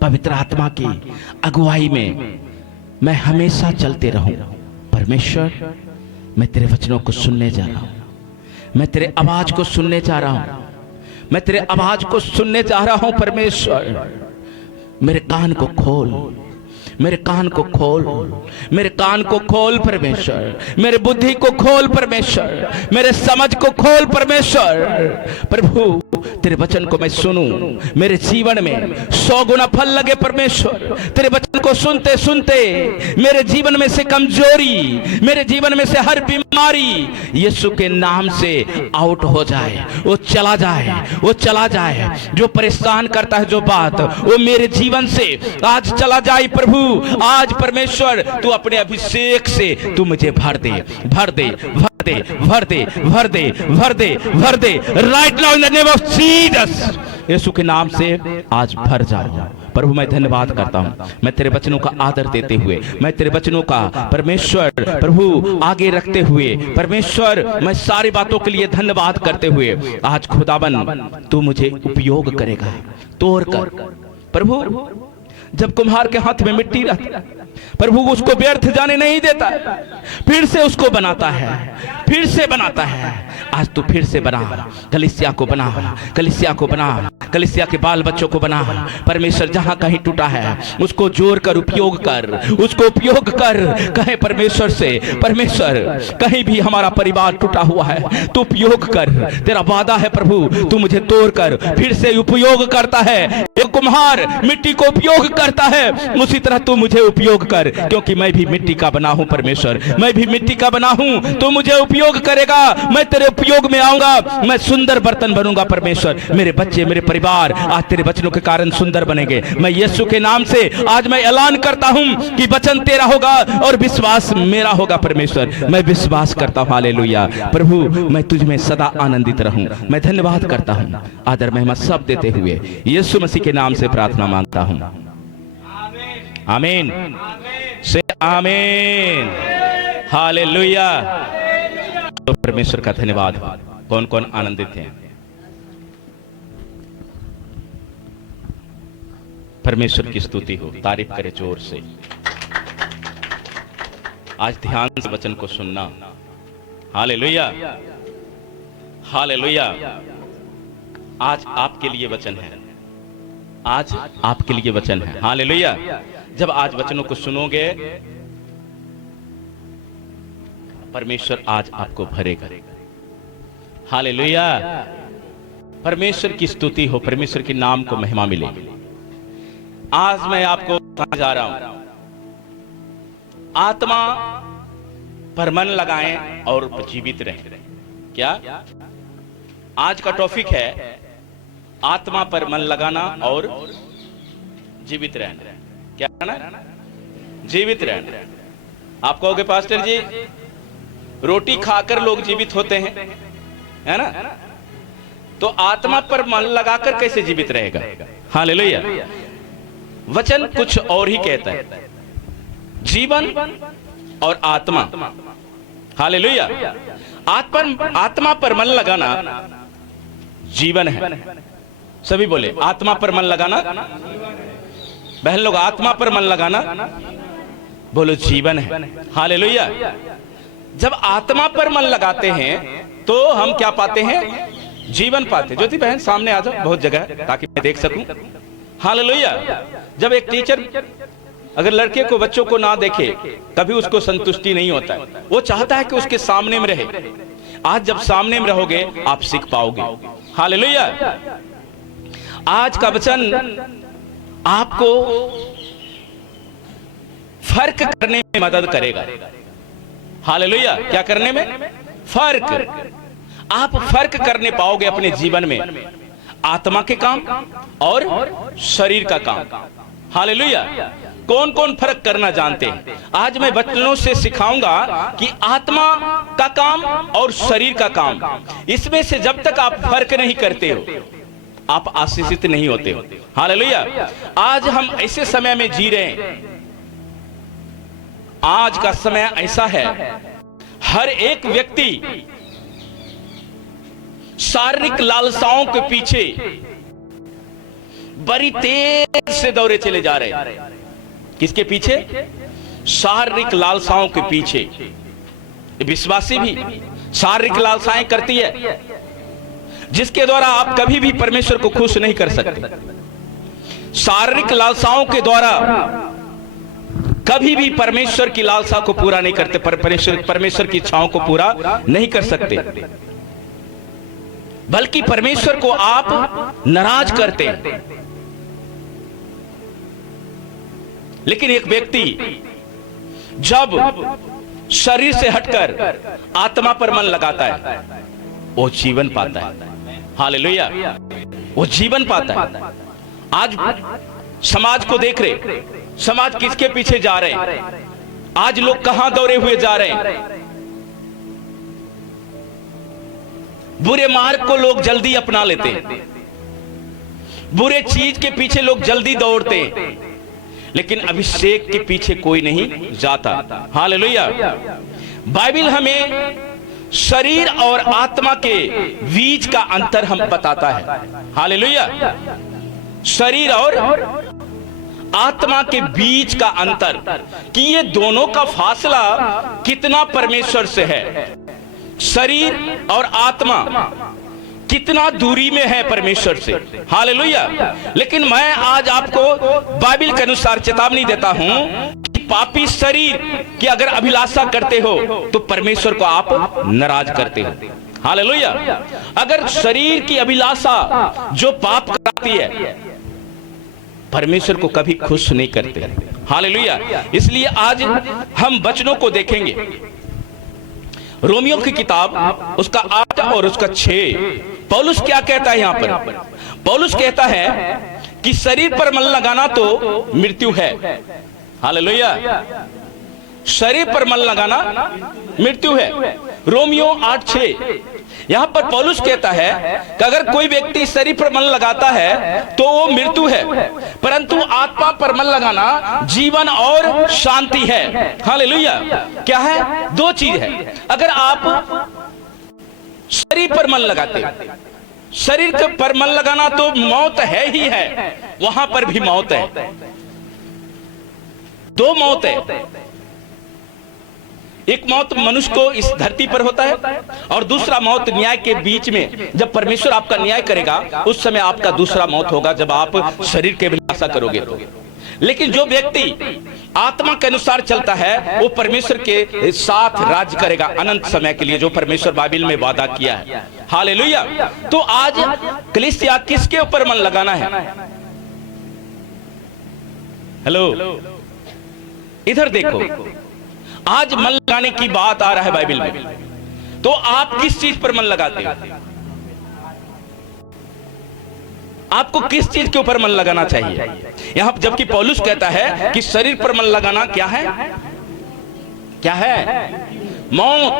पवित्र आत्मा की अगुवाई में मैं हमेशा चलते रहूं। परमेश्वर, मैं तेरे वचनों को सुनने जा रहा हूं, मैं तेरे आवाज को सुनने जा रहा हूं, मैं तेरे आवाज को सुनने जा रहा हूं। परमेश्वर, मेरे कान को खोल, मेरे कान को खोल, मेरे कान को खोल परमेश्वर, मेरे बुद्धि को खोल परमेश्वर, मेरे समझ को खोल परमेश्वर। प्रभु, तेरे वचन को मैं सुनूं, मेरे जीवन में 100 गुना फल लगे परमेश्वर। तेरे वचन को सुनते सुनते मेरे जीवन में से कमजोरी, मेरे जीवन में से हर बीमारी यीशु के नाम से आउट हो जाए, वो चला जाए, वो चला जाए। जो परेशान करता है जो बात, वो मेरे जीवन से आज चला जाए। प्रभु, आज परमेश्वर तू अपने अभिषेक से तू मुझे भर दे, भर दे, भर दे, भर दे, भर दे, भर दे, भर दे। Right now in the name of Jesus, Yeshu के नाम से आज भर जाओ। प्रभु, मैं धन्यवाद करता हूं, मैं तेरे वचनों का आदर देते हुए, मैं तेरे वचनों का परमेश्वर प्रभु आगे रखते हुए, परमेश्वर मैं सारी बातों के लिए धन्यवाद करते हुए आज खुदावन तू मुझे उपयोग करेगा तोड़ कर। प्रभु, जब कुम्हार के हाथ में मिट्टी रहती, प्रभु उसको व्यर्थ जाने नहीं देता, फिर से उसको बनाता है, फिर से बनाता है। आज तू फिर से बना, कलीसिया को बना, कलीसिया को बना, कलीसिया के बाल बच्चों को बना। परमेश्वर, जहां कहीं टूटा है उसको जोड़ कर उपयोग कर, उसको उपयोग कर। कहे परमेश्वर से, परमेश्वर कहीं भी हमारा परिवार टूटा हुआ है तू उपयोग कर। तेरा वादा है प्रभु, तू मुझे तोड़ कर फिर से उपयोग करता है। एक कुम्हार मिट्टी को उपयोग करता है, उसी तरह तू मुझे उपयोग कर, क्योंकि मैं भी मिट्टी का बना हूं परमेश्वर, मैं भी मिट्टी का बना हूं। तू मुझे उपयोग करेगा, मैं तेरे उपयोग में आऊंगा, मैं सुंदर बर्तन बनूंगा परमेश्वर। मेरे बच्चे, मेरे परिवार आज तेरे वचनों के कारण सुंदर बनेंगे। मैं यीशु के नाम से आज मैं ऐलान करता हूं कि वचन तेरा होगा और विश्वास मेरा होगा परमेश्वर। मैं विश्वास करता हूं। हालेलुया। प्रभु, मैं तुझ में सदा आनंदित रहूं। मैं धन्यवाद करता हूं, आदर महिमा सब देते हुए यीशु मसीह के नाम से प्रार्थना मांगता हूं। आमीन से आमीन। हालेलुया। तो परमेश्वर का धन्यवाद। कौन कौन आनंदित हैं? परमेश्वर की स्तुति हो, तारीफ करे जोर से। आज ध्यान से वचन को सुनना। Hallelujah, hallelujah. आज आपके लिए वचन है, आज आपके लिए वचन है। हालेलुया। जब आज वचनों को सुनोगे, परमेश्वर आज आपको भरेगा। हालेलुया। परमेश्वर की स्तुति हो, परमेश्वर के नाम को महिमा मिलेगी। आज मैं आपको बताने जा रहा हूं, आत्मा पर मन लगाएं और जीवित रहें। क्या आज का टॉपिक है? आत्मा पर मन लगाना और जीवित रहना। क्या रहना? जीवित रहना। आप कहोगे पास्टर जी, रोटी खाकर लोग जीवित होते हैं, है ना? तो आत्मा पर मन लगाकर कैसे जीवित रहेगा? हालेलुया। वचन कुछ और ही कहता है, जीवन और आत्मा। हालेलुया। आत्मा पर मन लगाना जीवन है। सभी बोले, आत्मा पर मन लगाना। बहन लोग, आत्मा पर मन लगाना बोलो जीवन है। हालेलुया। जब आत्मा पर मन लगाते हैं तो हम क्या पाते हैं? जीवन पाते। ज्योति बहन सामने आ जाओ, बहुत जगह है ताकि मैं देख सकूं। हालेलुया। जब एक टीचर अगर लड़के को, बच्चों को ना देखे, कभी उसको संतुष्टि नहीं होता है। वो चाहता है कि उसके सामने में रहे। आज जब सामने में रहोगे आप सीख पाओगे। हालेलुया। आज का वचन आपको फर्क करने में मदद करेगा। हालेलुया। क्या करने में? फर्क। आप फर्क करने पाओगे अपने जीवन में, आत्मा के काम और शरीर का काम। हालेलुया। कौन कौन फर्क करना जानते हैं? आज मैं वचनों से सिखाऊंगा कि आत्मा का काम और शरीर का काम, इसमें से जब तक आप फर्क नहीं करते हो आप आशीषित नहीं होते हो। हालेलुया। आज हम ऐसे समय में जी रहे हैं, आज का समय ऐसा है, हर एक व्यक्ति शारीरिक लालसाओं के पीछे बड़ी तेज से दौड़े चले जा रहे हैं। किसके पीछे? शारीरिक लालसाओं के पीछे। विश्वासी भी शारीरिक लालसाएं करती है, जिसके द्वारा आप कभी भी परमेश्वर को खुश नहीं कर सकते। शारीरिक लालसाओं के द्वारा कभी भी परमेश्वर की लालसा को पूरा नहीं करते, परमेश्वर की इच्छाओं को पूरा नहीं कर सकते, बल्कि परमेश्वर को आप नाराज करते हैं। लेकिन एक व्यक्ति जब शरीर से हटकर आत्मा पर मन लगाता है, वो जीवन पाता है। हालेलुया, वो जीवन पाता है। आज समाज को देख रहे, समाज किसके पीछे जा रहे हैं? आज लोग कहां दौड़े हुए जा रहे हैं? बुरे मार्ग को लोग जल्दी अपना लेते हैं, बुरे चीज के पीछे लोग जल्दी दौड़ते हैं, लेकिन अभिषेक के पीछे कोई नहीं जाता। हालेलुया। बाइबल हमें शरीर और आत्मा के बीच का अंतर हम बताता है। हालेलुया। शरीर और आत्मा के बीच का अंतर, कि ये दोनों का फासला कितना परमेश्वर से है। शरीर और आत्मा कितना दूरी में है परमेश्वर से। हालेलुया। लेकिन मैं आज आपको बाइबल के अनुसार चेतावनी देता हूं कि पापी शरीर की अगर अभिलाषा करते हो तो परमेश्वर को आप नाराज करते हो। हालेलुया। अगर शरीर की अभिलाषा जो पाप कराती है, परमेश्वर को कभी खुश नहीं करते। हालेलुया। इसलिए आज हम वचनों को देखेंगे। रोमियो की किताब उसका 8 और उसका 6, पौलुस क्या कहता है? यहां पर पौलुस कहता है कि शरीर पर मन लगाना तो मृत्यु है। हालेलुया। शरीर पर मन लगाना मृत्यु है। रोमियो 8:6 यहां पर पौलुस कहता है कि अगर कोई व्यक्ति शरीर पर मन लगाता है तो वो मृत्यु है, परंतु आत्मा पर मन लगाना जीवन और शांति है। हालेलुया। क्या है? दो चीज है। अगर आप शरीर पर मन लगाते, शरीर पर मन लगाना तो मौत है ही है, वहां पर भी मौत है। दो मौत है। एक मौत मनुष्य को इस धरती पर होता है, और दूसरा मौत न्याय के बीच में, जब परमेश्वर आपका न्याय करेगा उस समय आपका दूसरा मौत होगा, जब आप शरीर के अभिलाषा करोगे तो। लेकिन जो व्यक्ति आत्मा के अनुसार चलता है वो परमेश्वर के साथ राज्य करेगा अनंत समय के लिए, जो परमेश्वर बाइबल में वादा किया है। हालेलुया। तो आज कलीसिया किसके ऊपर मन लगाना है? हेलो, इधर देखो। आज मन लगाने की बात आ रहा है बाइबल में, तो आप किस चीज पर मन लगाते हो? आपको किस चीज के ऊपर मन लगाना चाहिए? यहां जबकि पौलुस कहता है कि शरीर पर मन लगाना क्या है? क्या है? मौत।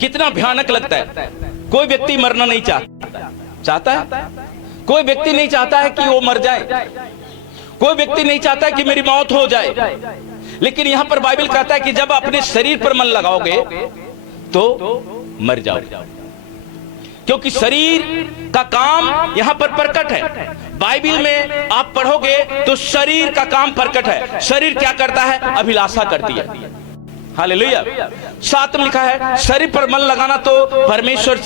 कितना भयानक लगता है। कोई व्यक्ति मरना नहीं चाहता है। कोई व्यक्ति नहीं चाहता है कि वो मर जाए। कोई व्यक्ति नहीं चाहता है कि मेरी मौत हो जाए। लेकिन यहां पर बाइबल कहता है कि जब अपने शरीर पर मन लगाओगे तो मर जाओगे, क्योंकि शरीर का काम यहां पर प्रकट है। बाइबल में आप पढ़ोगे तो शरीर का काम प्रकट है। शरीर क्या करता है? अभिलाषा करती है। हालेलुया। 7 में लिखा है शरीर पर मन लगाना तो परमेश्वर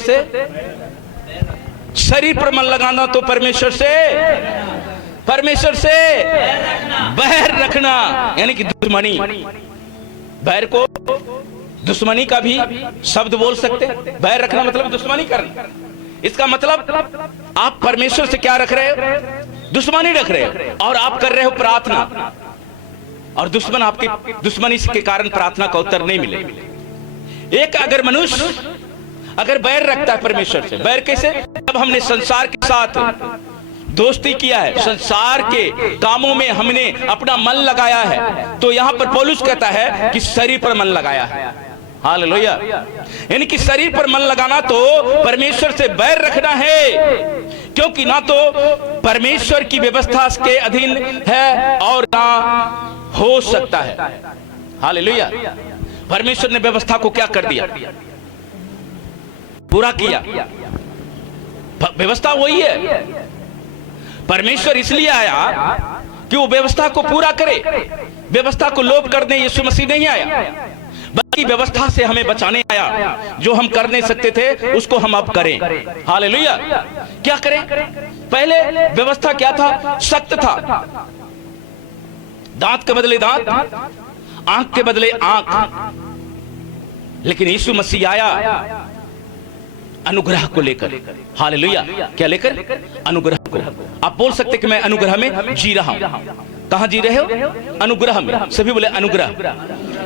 से शरीर पर मन लगाना तो परमेश्वर से बैर रखना, यानी कि दुश्मनी। बैर को दुश्मनी का भी शब्द बोल सकते हैं। बैर रखना मतलब दुश्मनी करना। इसका मतलब आप परमेश्वर से क्या रख रहे हो? दुश्मनी रख रहे हो, और आप कर रहे हो प्रार्थना, और दुश्मन आपकी दुश्मनी के कारण प्रार्थना का उत्तर नहीं मिले। एक अगर मनुष्य अगर बैर रखता है परमेश्वर से, बैर कैसे? जब हमने संसार के साथ दोस्ती किया है, संसार के कामों में हमने अपना मन लगाया है, तो यहां पर पौलुस कहता है कि शरीर पर मन लगाया है। हालेलुया। यानी कि शरीर पर मन लगाना तो परमेश्वर से बैर रखना है, क्योंकि ना तो परमेश्वर की व्यवस्था के अधीन है और ना हो सकता है। हालेलुया। परमेश्वर ने व्यवस्था को क्या कर दिया? पूरा किया। व्यवस्था वही है। परमेश्वर इसलिए आया कि वो व्यवस्था को पूरा करे। व्यवस्था को लोप करने यीशु मसीह नहीं आया, बल्कि व्यवस्था से हमें बचाने आया। जो हम कर नहीं सकते थे उसको हम अब करें। हालेलुया। क्या करें? पहले व्यवस्था क्या था? सख्त था। दांत के बदले दांत, आंख के बदले आंख। लेकिन यीशु मसीह आया अनुग्रह को लेकर। हालेलुया। क्या लेकर? अनुग्रह को। आप बोल सकते कि मैं अनुग्रह में जी रहा हूं। कहां जी रहे हो? अनुग्रह में। सभी बोले अनुग्रह।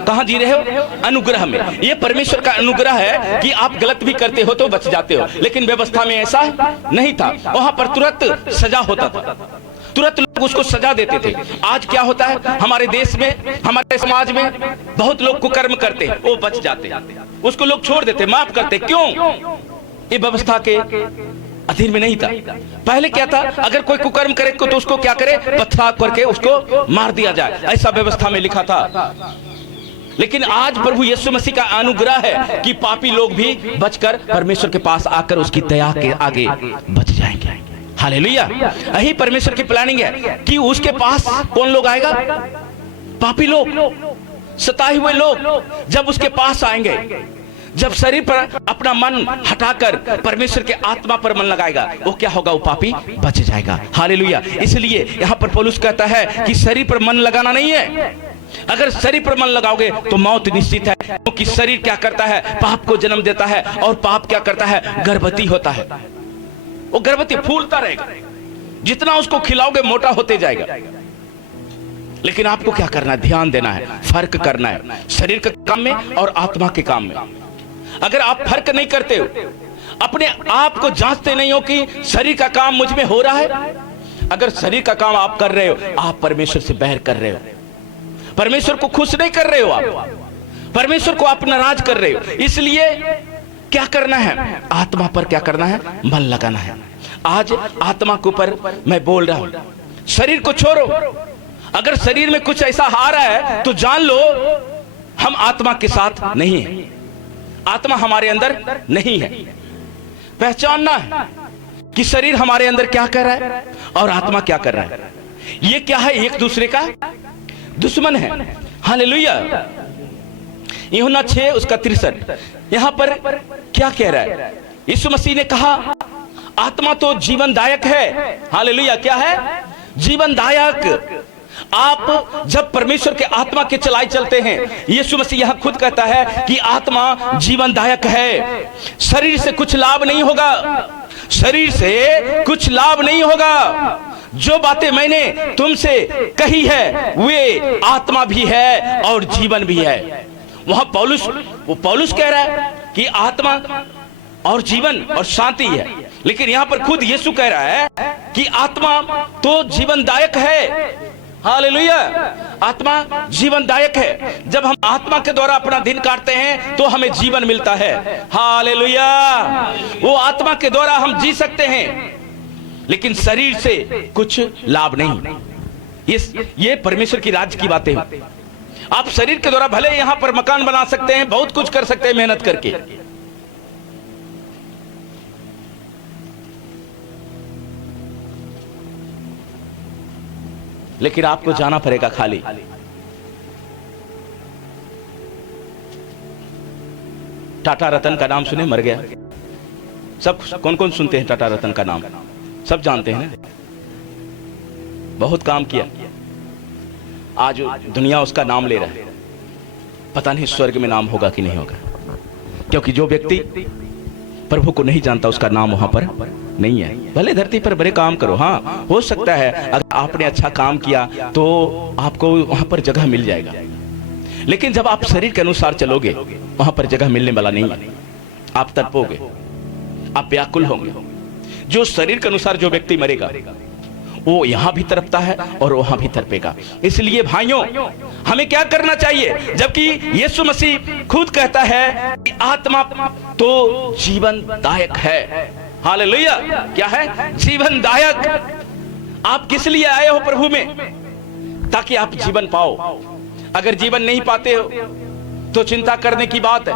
कहां जी रहे हो? अनुग्रह में। यह परमेश्वर का अनुग्रह है कि आप गलत भी करते हो तो बच जाते हो। लेकिन व्यवस्था में ऐसा नहीं था। वहां पर तुरंत सजा होता था, तुरंत लोग उसको सजा देते थे। आज क्या होता है हमारे देश में, हमारे समाज में? बहुत लोग कुकर्म करते हैं, वो बच जाते, उसको लोग छोड़ देते, माफ करते। क्यों? ये व्यवस्था के अधीन में नहीं था। पहले क्या था? अगर कोई कुकर्म करे तो उसको क्या करे? पथराव करके उसको मार दिया जाए, ऐसा व्यवस्था में लिखा था। लेकिन आज प्रभु यीशु मसीह का अनुग्रह है कि पापी लोग भी बचकर परमेश्वर के पास आकर उसकी दया के आगे बच जाएंगे। हालेलुया। यही परमेश्वर की प्लानिंग है कि उसके पास कौन लोग आएगा? पापी लोग, सताए हुए लोग जब उसके पास आएंगे, जब शरीर पर अपना मन हटाकर परमेश्वर के आत्मा पर मन लगाएगा, वो क्या होगा? वो पापी बच जाएगा। हालेलुया। इसलिए यहाँ पर पौलुस कहता है कि शरीर पर मन लगाना नहीं है। अगर शरीर पर मन लगाओगे तो मौत निश्चित है, क्योंकि शरीर क्या करता है? पाप को जन्म देता है, और पाप क्या करता है? गर्भवती होता है। वो गर्भवती फूलता रहेगा, जितना उसको खिलाओगे मोटा होते जाएगा। लेकिन आपको क्या करना है? ध्यान देना है, फर्क करना है शरीर के काम में और आत्मा के काम में। अगर आप फर्क नहीं करते हो, अपने आप को जांचते नहीं हो कि शरीर का काम मुझ में हो रहा है, अगर शरीर का काम आप कर रहे हो, आप परमेश्वर से बैर कर रहे हो, परमेश्वर को खुश नहीं कर रहे हो, आप परमेश्वर को आप नाराज कर रहे हो। इसलिए क्या करना है? आत्मा पर क्या करना है? मन लगाना है। आज आत्मा के ऊपर मैं बोल रहा हूं, शरीर को छोड़ो। अगर शरीर में कुछ ऐसा आ रहा है तो जान लो हम आत्मा के साथ नहीं है, आत्मा हमारे अंदर नहीं है। पहचानना है कि शरीर हमारे अंदर क्या कर रहा है और आत्मा क्या कर रहा है। ये क्या है? एक दूसरे का दुश्मन है। हालेलुया। यूहन्ना 6 उसका 63 यहां पर क्या कह रहा है? यीशु मसीह ने कहा आत्मा तो जीवनदायक है। हालेलुया। क्या है? जीवनदायक। आप जब परमेश्वर के आत्मा के चलाए चलते हैं, यीशु मसीह यहां खुद कहता है कि आत्मा जीवनदायक है। शरीर से कुछ लाभ नहीं होगा, शरीर से कुछ लाभ नहीं होगा। जो बातें मैंने तुमसे कही है वे आत्मा भी है और जीवन भी है। वहां पौलुस कह रहा है कि आत्मा और जीवन और शांति है, लेकिन यहां पर खुद यीशु कह रहा है कि आत्मा तो जीवनदायक है। हालेलुया। आत्मा जीवनदायक है। जब हम आत्मा के द्वारा अपना दिन काटते हैं तो हमें जीवन मिलता है। हालेलुया। वो आत्मा के द्वारा हम जी सकते हैं, लेकिन शरीर से कुछ लाभ नहीं। ये परमेश्वर की राज्य की बातें हैं। आप शरीर के द्वारा भले यहां पर मकान बना सकते हैं, बहुत कुछ कर सकते हैं मेहनत करके, लेकिन आपको जाना पड़ेगा खाली। टाटा रतन का नाम सुने? मर गया। सब कौन कौन सुनते हैं टाटा रतन का नाम? सब जानते हैं ना। बहुत काम किया, आज दुनिया उसका नाम ले रहा है। पता नहीं स्वर्ग में नाम होगा कि नहीं होगा, क्योंकि जो व्यक्ति प्रभु को नहीं जानता उसका नाम वहां पर नहीं है। भले धरती पर बड़े काम करो, हाँ हो सकता है अगर आपने अच्छा काम किया तो आपको वहां पर जगह मिल जाएगा, लेकिन जब आप शरीर के अनुसार चलोगे वहां पर जगह मिलने वाला नहीं है। आप तड़पोगे, आप व्याकुल होंगे। जो शरीर के अनुसार जो व्यक्ति मरेगा वो यहां भी तड़पता है और वहां भी तड़पेगा। इसलिए भाइयों हमें क्या करना चाहिए? जबकि यीशु मसीह खुद कहता है कि आत्मा तो जीवनदायक है। हालेलुया। क्या है? जीवनदायक। आप किस लिए आए हो प्रभु में? ताकि आप जीवन पाओ। अगर जीवन नहीं पाते हो तो चिंता करने की बात है,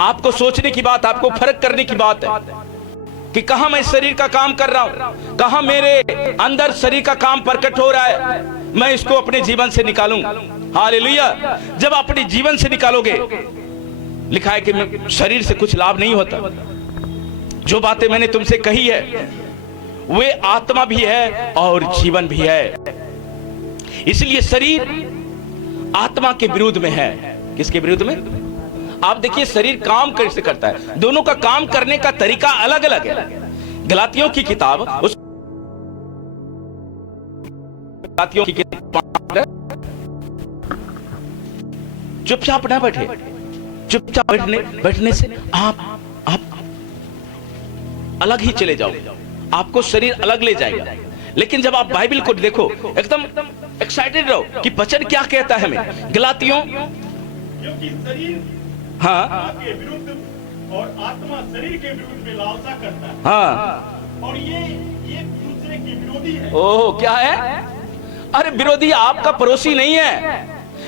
आपको सोचने की बात, आपको फर्क करने की बात है। कि कहां मैं शरीर का काम कर रहा हूं, कहां मेरे अंदर शरीर का काम प्रकट हो रहा है, मैं इसको अपने जीवन से निकालूं। हालेलुया। जब अपने जीवन से निकालोगे, लिखा है कि शरीर से कुछ लाभ नहीं होता। जो बातें मैंने तुमसे कही है वे आत्मा भी है और जीवन भी है। इसलिए शरीर आत्मा के विरुद्ध में है। किसके विरुद्ध में? आप देखिए शरीर काम कैसे करता है, दोनों का काम करने का तरीका अलग अलग है। गलातियों की किताब, उस गलातियों की किताब, चुपचाप ना बैठे, चुपचाप बैठने से आप अलग ही चले जाओ, आपको शरीर अलग ले जाएगा। लेकिन जब आप बाइबल को देखो, एकदम एक्साइटेड रहो कि वचन क्या कहता है हमें। गलातियों, क्योंकि शरीर हाँ के विरुद्ध और आत्मा शरीर के विरुद्ध में लालसा करता है। हाँ, और ये एक दूसरे के विरोधी है। ओह, क्या है? अरे विरोधी आपका पड़ोसी नहीं है,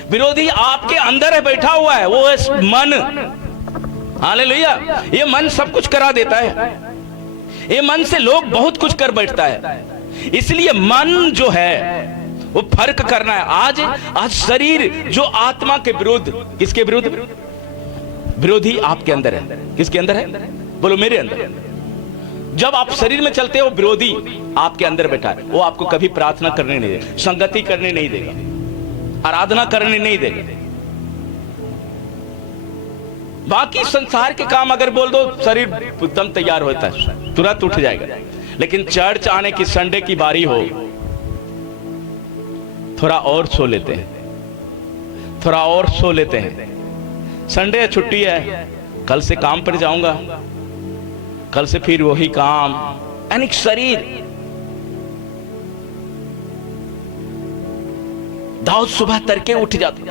विरोधी आपके अंदर है, बैठा हुआ है, वो है मन। हालेलुया। ये मन सब कुछ करा देता है, ये मन से लोग बहुत कुछ कर बैठता है। इसलिए मन जो है वो फर्क करना है। आज शरीर जो आत्मा के विरुद्ध, किसके विरुद्ध? विरोधी आपके अंदर है। किसके अंदर है? बोलो, मेरे अंदर। जब आप शरीर में चलते हो, विरोधी आपके अंदर बैठा है, वो आपको कभी प्रार्थना करने नहीं देगा, संगति करने नहीं देगा, आराधना करने नहीं देगा। बाकी संसार के काम अगर बोल दो, शरीर एकदम तैयार होता है, तुरंत उठ जाएगा। लेकिन चर्च आने की, संडे की बारी हो, थोड़ा और सो लेते हैं, थोड़ा और सो लेते हैं। संडे है, छुट्टी है, कल से काम पर जाऊंगा, कल से फिर वही काम। यानी शरीर। दाऊद सुबह तड़के उठ जाते,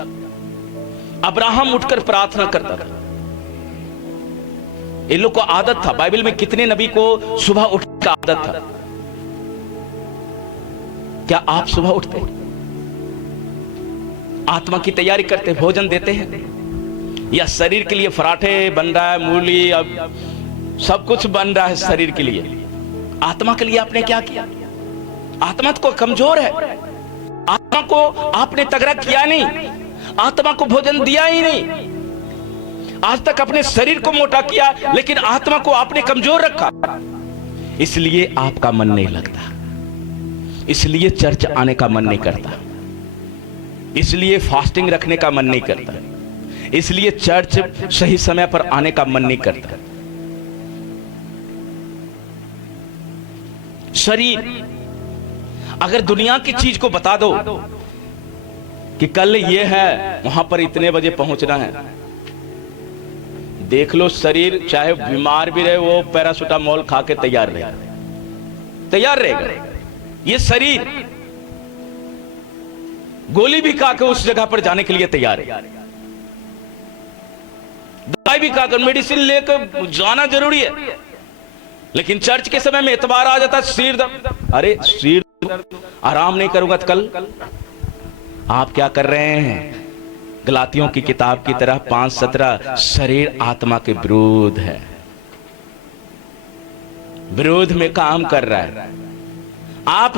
अब्राहम उठकर प्रार्थना करता था। इन लोग को आदत था। बाइबल में कितने नबी को सुबह उठने का आदत था? क्या आप सुबह उठते, आत्मा की तैयारी करते, भोजन देते हैं? या शरीर के लिए पराठे बन रहा है, मूली, अब सब कुछ बन रहा है शरीर के लिए, आत्मा के लिए आपने क्या किया? आत्मा तो कमजोर है, आत्मा को आपने तगड़ा किया नहीं, आत्मा को भोजन दिया ही नहीं। आज तक अपने शरीर को मोटा किया, लेकिन आत्मा को आपने कमजोर रखा। इसलिए आपका मन नहीं लगता, इसलिए चर्च आने का मन नहीं करता, इसलिए फास्टिंग रखने का मन नहीं करता, इसलिए चर्च सही समय पर आने का मन नहीं करता। शरीर। अगर दुनिया की चीज को बता दो कि कल ये है, वहां पर इतने बजे पहुंचना है, देख लो शरीर चाहे बीमार भी रहे, वो पैरासिटामोल खा के तैयार रहेगा। ये शरीर गोली भी खा के उस जगह पर जाने के लिए तैयार है, दवाई भी खाकर, मेडिसिन लेकर जाना जरूरी है। लेकिन चर्च के समय में एतबार आ जाता, सिर दर्द, अरे सिर दर्द, आराम नहीं करूंगा तो कल। आप क्या कर रहे हैं? गलातियों की किताब की तरह 5:17, शरीर आत्मा के विरोध है, विरोध में काम कर रहा है। आप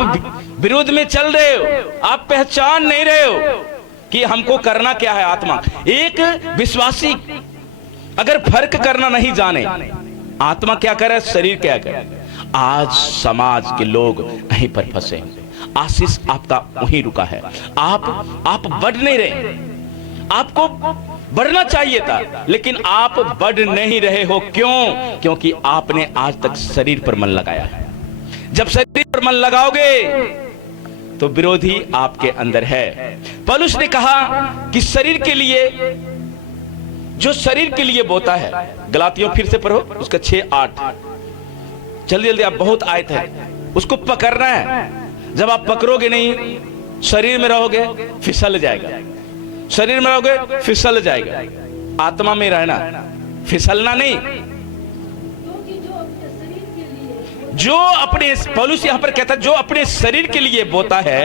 विरोध में चल रहे हो, आप पहचान नहीं रहे हो कि हमको करना क्या है। आत्मा, एक विश्वासी अगर फर्क करना नहीं जाने, आत्मा क्या करे, शरीर क्या करे। आज समाज के लोग यहीं पर फंसे। आशीष आपका वहीं रुका है। आप बढ़ नहीं रहे, आपको बढ़ना चाहिए था, लेकिन आप बढ़ नहीं रहे हो। क्यों? क्योंकि आपने आज तक शरीर पर मन लगाया है। जब शरीर पर मन लगाओगे तो विरोधी आपके अंदर है। पौलुस ने कहा कि शरीर के लिए, जो शरीर के लिए बोता है, गलातियों फिर से पढ़ो उसका 6:8, जल्दी जल्दी, आप बहुत आयत है, उसको पकड़ना है। जब आप पकड़ोगे नहीं, शरीर में रहोगे फिसल जाएगा, शरीर में रहोगे फिसल जाएगा। आत्मा में रहना, फिसलना नहीं। जो अपने, पौलुस यहां पर कहता है, जो अपने शरीर के लिए बोता है,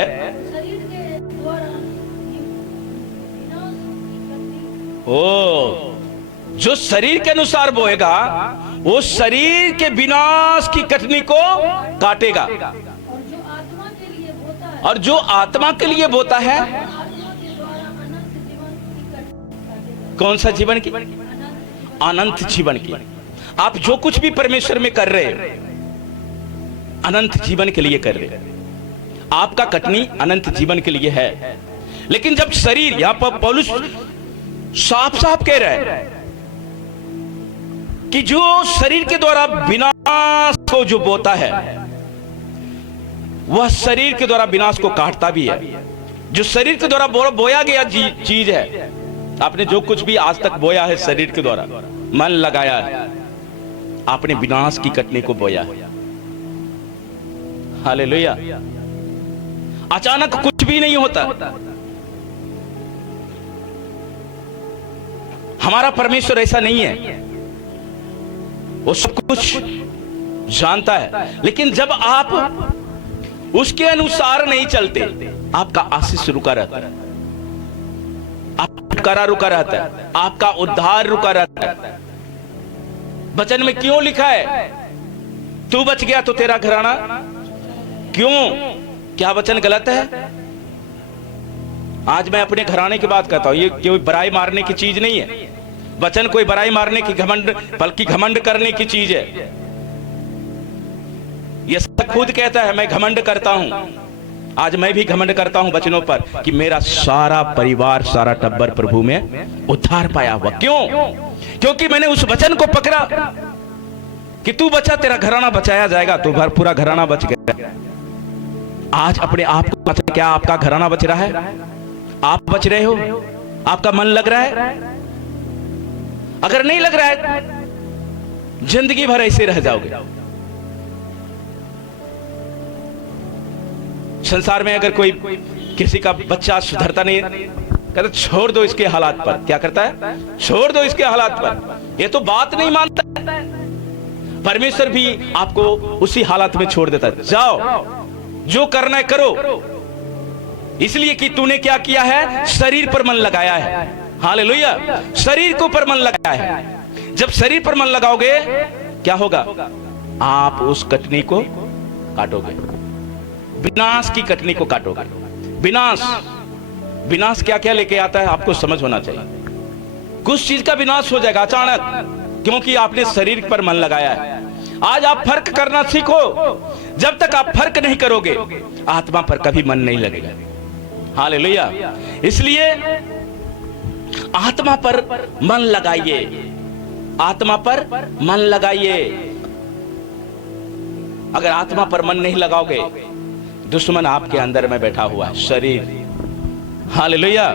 जो शरीर के अनुसार बोएगा वो शरीर के विनाश की कटनी को काटेगा, और जो आत्मा के लिए बोता है कौन सा जीवन की? अनंत जीवन की। आप जो कुछ भी परमेश्वर में कर रहे हैं अनंत जीवन के लिए कर रहे हैं। आपका कटनी अनंत जीवन के लिए है। लेकिन जब शरीर, यहां पर पौलुस साफ साफ कह रहा है कि जो शरीर के द्वारा विनाश को जो बोता है वह शरीर के द्वारा विनाश को काटता भी है। जो शरीर के द्वारा बोया गया चीज है, आपने जो कुछ भी आज तक बोया है शरीर के द्वारा, मन लगाया है, आपने विनाश की कटनी को बोया है। हालेलुया। अचानक कुछ भी नहीं होता। हमारा परमेश्वर ऐसा नहीं है, वो सब कुछ जानता है। लेकिन जब आप उसके अनुसार नहीं चलते, आपका आशीष रुका रहता है, आपका छुटकारा रुका रहता है, आपका उद्धार रुका रहता है। वचन में क्यों लिखा है तू बच गया तो तेरा घराना? क्यों? क्या वचन गलत है? आज मैं अपने घराने की बात करता हूं। ये कोई बड़ाई मारने की चीज नहीं है। वचन कोई बड़ाई मारने की, घमंड, बल्कि घमंड करने की चीज है। ये खुद कहता है मैं घमंड करता हूं। आज मैं भी घमंड करता हूं वचनों पर कि मेरा सारा परिवार, सारा टब्बर प्रभु में उद्धार पाया हुआ। क्यों? क्योंकि मैंने उस वचन को पकड़ा कि तू बचा, तेरा घराना बचाया जाएगा। तो पूरा घराना बच गया। आज अपने आप को पता, क्या आपका घराना बच रहा है? आप बच रहे हो? आपका मन लग रहा है? अगर नहीं लग रहा है, जिंदगी भर ऐसे रह जाओगे। संसार में अगर कोई किसी का बच्चा सुधरता नहीं, कहता छोड़ दो इसके हालात पर। क्या करता है? छोड़ दो इसके हालात पर। ये तो बात नहीं मानता। परमेश्वर भी आपको उसी हालात में छोड़ देता है। जाओ, जो करना है करो, इसलिए कि तूने क्या किया है? शरीर पर मन लगाया है। हालेलुया। शरीर के ऊपर मन लगाया है। जब शरीर पर मन लगाओगे क्या होगा? आप उस कटनी को काटोगे, विनाश की कटनी को काटोगे। विनाश, विनाश क्या क्या लेके आता है आपको समझ होना चाहिए। कुछ चीज का विनाश हो जाएगा अचानक, क्योंकि आपने शरीर पर मन लगाया है। आज आप फर्क करना सीखो। जब तक आप फर्क नहीं करोगे, आत्मा पर कभी मन नहीं लगेगा। हालेलुया। इसलिए आत्मा पर मन लगाइए, आत्मा पर मन लगाइए। अगर आत्मा पर मन नहीं लगाओगे, दुश्मन आपके अंदर में बैठा हुआ है, शरीर। हालेलुया।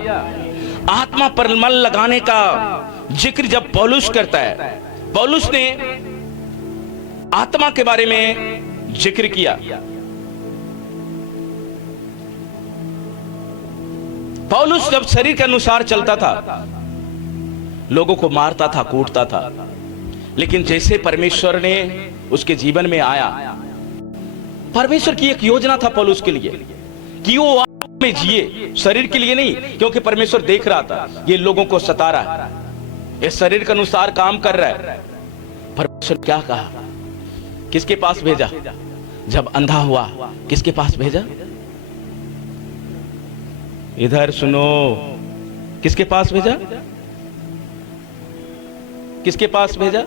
आत्मा पर मन लगाने का जिक्र जब पौलुस करता है, पौलुस ने आत्मा के बारे में जिक्र किया। पौलुस जब शरीर के अनुसार चलता था, लोगों को मारता था, कूटता था। लेकिन जैसे परमेश्वर ने उसके जीवन में आया, परमेश्वर की एक योजना था पौलुस के लिए कि वो आत्मा में जिए, शरीर के लिए नहीं। क्योंकि परमेश्वर देख रहा था ये लोगों को सता रहा है, ये शरीर के अनुसार काम कर रहा है। परमेश्वर क्या कहा? किसके पास भेजा? जब अंधा हुआ किसके पास भेजा? इधर सुनो, किसके पास भेजा? किसके पास भेजा?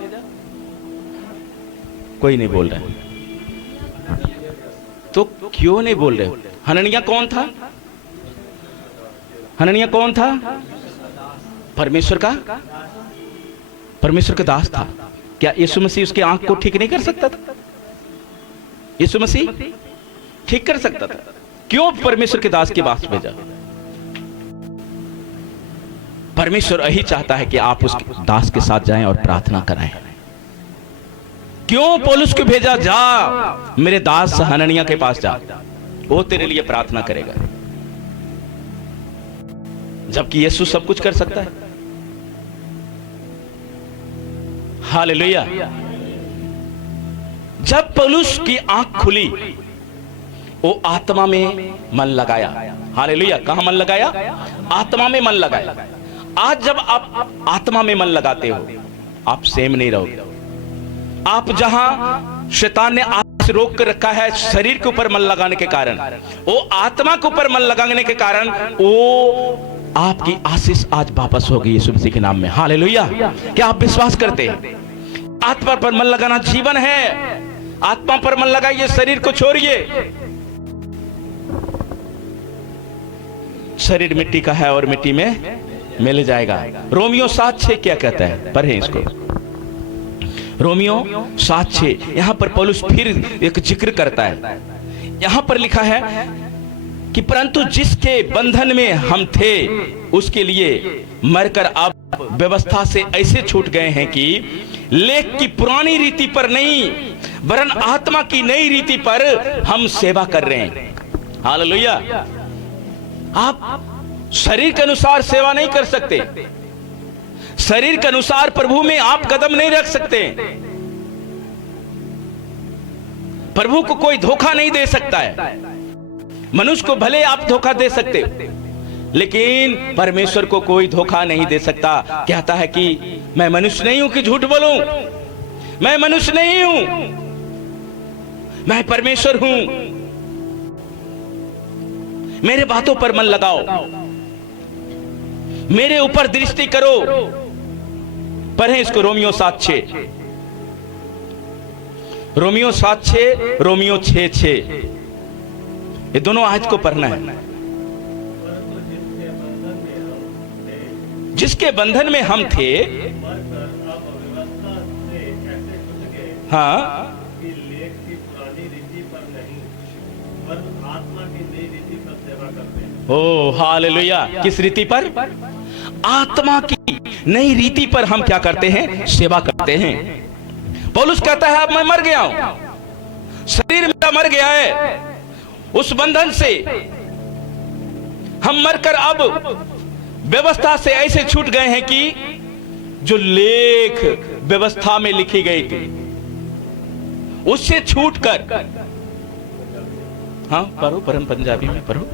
कोई नहीं बोल रहा है। तो क्यों नहीं बोल रहे? हननिया कौन था? हननिया कौन था? परमेश्वर का, परमेश्वर का दास था। क्या यीशु मसीह उसकी आंख को ठीक नहीं कर सकता था? यीशु मसीह ठीक कर सकता था। क्यों परमेश्वर के दास के पास भेजा? परमेश्वर यही चाहता है कि आप उस दास के साथ जाएं और प्रार्थना कराएं। क्यों पौलुस को भेजा? जा मेरे दास हननिया के पास जा, वो तेरे लिए प्रार्थना करेगा। जबकि यीशु सब कुछ कर सकता है। हालेलुया। जब पौलुस की आंख खुली, वो आत्मा में मन लगाया। हालेलुया। कहां मन लगाया? आत्मा में मन लगाया। आज जब आप आत्मा में मन लगाते हो, आप सेम नहीं रहोगे। आप जहां शैतान ने से रोक कर रखा है शरीर के ऊपर मन लगाने के कारण, वो आत्मा के ऊपर मन लगाने के कारण वो आपकी आशीष आज वापस होगी यीशु मसीह के नाम में। हालेलुया। क्या आप विश्वास करते हैं? आत्मा पर मन लगाना जीवन है। आत्मा पर मन लगाइए, शरीर को छोड़िए। शरीर मिट्टी का है और मिट्टी में मिल जाएगा। रोमियो 7:6 क्या कहता है? पढ़ें इसको। रोमियो 7:6 यहां पर पौलुस फिर एक जिक्र करता है। यहां पर लिखा है कि परंतु जिसके बंधन में हम थे उसके लिए मरकर अब व्यवस्था से ऐसे छूट गए हैं कि लेख की पुरानी रीति पर नहीं वरन आत्मा की नई रीति पर हम सेवा कर रहे हैं। हालेलुया। आप शरीर के अनुसार सेवा नहीं कर सकते। शरीर के अनुसार प्रभु में आप कदम नहीं रख सकते। प्रभु को कोई धोखा नहीं दे सकता है। मनुष्य को भले आप धोखा दे सकते, लेकिन परमेश्वर को कोई धोखा नहीं दे सकता। कहता है कि मैं मनुष्य नहीं हूं कि झूठ बोलूं। मैं मनुष्य नहीं हूं, मैं परमेश्वर हूं। मेरे बातों पर मन लगाओ, मेरे ऊपर दृष्टि करो। पढ़ें इसको। रोमियो 7:6, रोमियो 7:6, रोमियो 6:6, ये दोनों आयत को पढ़ना है। जिसके बंधन में हम थे, हाँ, ओ हालेलुया। किस रीति पर? आत्मा की नई रीति पर हम क्या करते हैं? सेवा करते हैं। पौलुस कहता है अब मैं मर गया हूं, शरीर मेरा मर गया है। उस बंधन से हम मरकर अब व्यवस्था से ऐसे छूट गए हैं कि जो लेख व्यवस्था में लिखी गई थी उससे छूटकर, हाँ पढ़ो, परम पंजाबी में पढ़ो।